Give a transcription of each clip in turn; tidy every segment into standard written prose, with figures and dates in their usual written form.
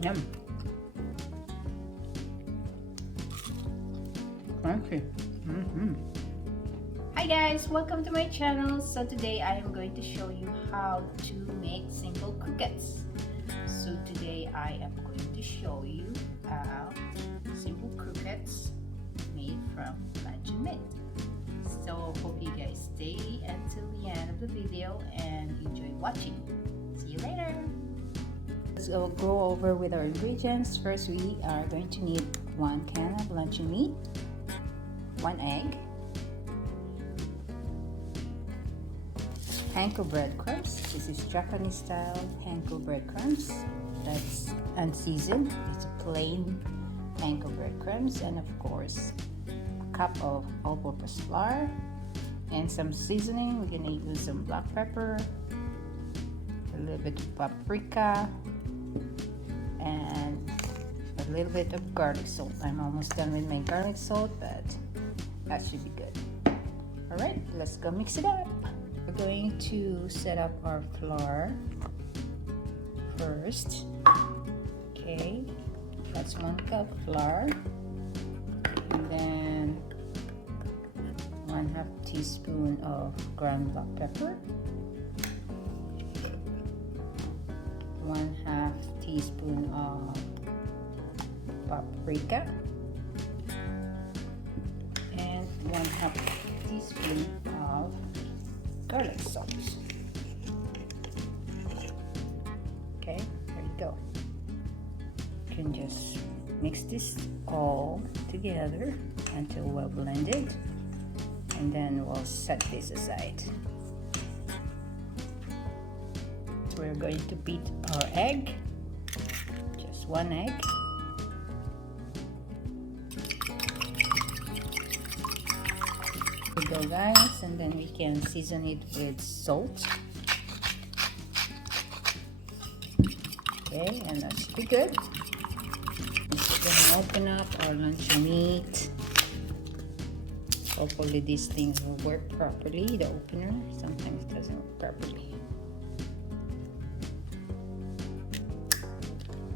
Yum. Crunchy. Hi guys, welcome to my channel. So today I am going to show you how to make simple croquettes. So today I am going to show you simple croquettes made from Luncheon. So hope you guys stay until the end of the video and enjoy watching. See you later. Let's go over with our ingredients. First, we are going to need 1 can of luncheon meat, 1 egg, panko breadcrumbs. This is Japanese style panko breadcrumbs. That's unseasoned. It's a plain panko breadcrumbs, and of course, a cup of all-purpose flour and some seasoning. We're gonna use some black pepper, a little bit of paprika, and a little bit of garlic salt. I'm almost done with my garlic salt, but that should be good. All right, let's go mix it up. We're going to set up our flour first. Okay, that's 1 cup flour, and then 1/2 teaspoon of ground black pepper, 1/2 teaspoon of paprika, and 1/2 teaspoon of garlic salt. Okay, there you go. You can just mix this all together until well blended, and then we'll set this aside. So we're going to beat our egg, just 1 egg. There you go, guys, and then we can season it with salt. Okay, and that should be good. We're going to open up our luncheon meat. Hopefully these things will work properly. The opener sometimes doesn't work properly.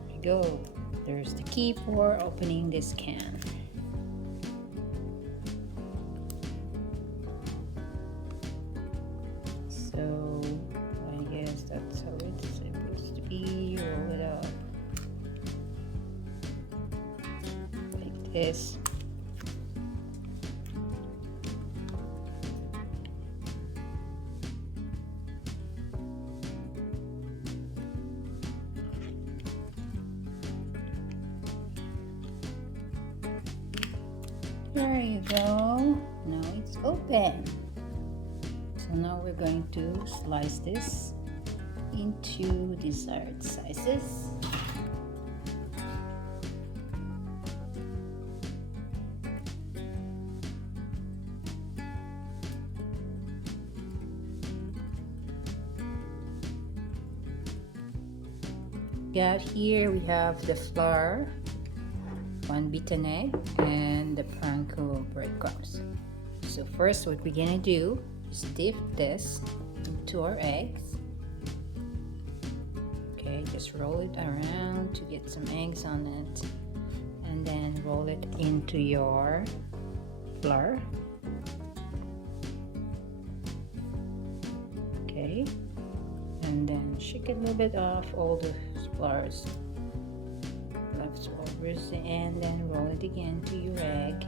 There you go. There's the key for opening this can. So I guess that's how it's supposed to be. Roll it up like this. There you go. Now it's open. So now we're going to slice this into desired sizes. Got here we have the flour, 1 beaten egg, and the panko breadcrumbs. So first what we're gonna do is dip this into our eggs. Okay, just roll it around to get some eggs on it, and then roll it into your flour. Okay, and then shake it a little bit off all the flours leftovers, and then roll it again to your egg,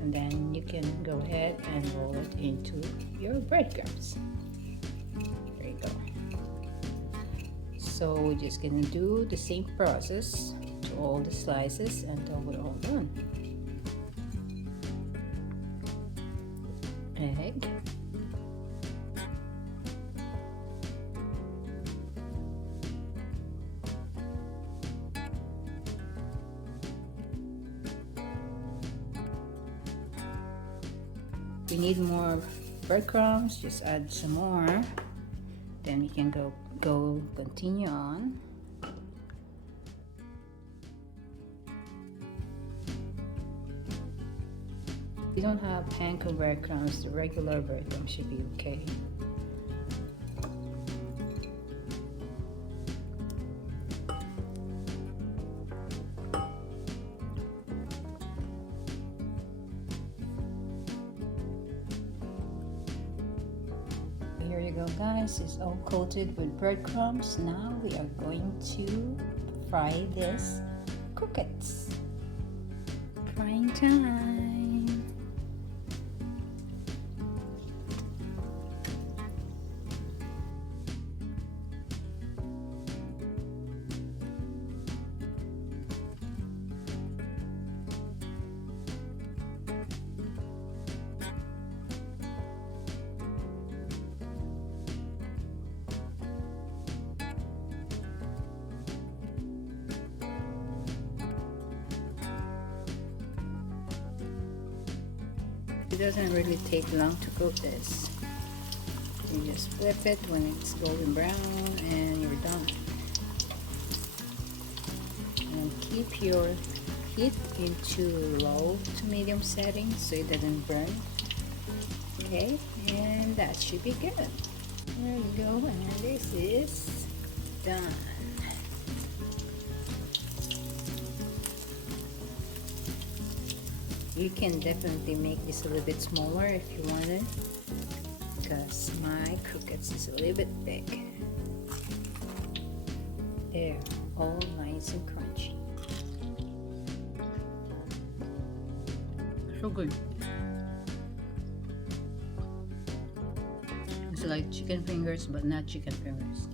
and then you can go ahead and roll it into your breadcrumbs. There you go. So we're just gonna do the same process to all the slices until we're all done. Egg, if you need more breadcrumbs, just add some more. Then we can go continue on. If you don't have panko breadcrumbs, the regular breadcrumbs should be okay. go, guys. It's all coated with breadcrumbs. Now we are going to fry this croquettes. Frying time. It doesn't really take long to cook this. You just flip it when it's golden brown and you're done. And keep your heat into low to medium settings so it doesn't burn. Okay, and that should be good. There you go, and this is done. You can definitely make this a little bit smaller if you want it, because my croquettes is a little bit big. There, all nice and crunchy. So good. It's like chicken fingers, but not chicken fingers.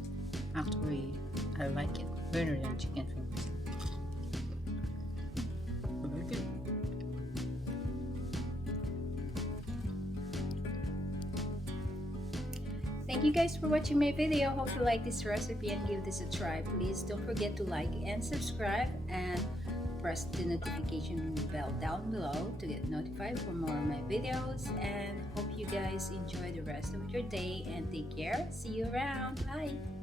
Actually, I like it better than chicken fingers. Very good. Thank you guys for watching my video. Hope you like this recipe and give this a try. Please don't forget to like and subscribe and press the notification bell down below to get notified for more of my videos. And hope you guys enjoy the rest of your day and take care. See you around. Bye.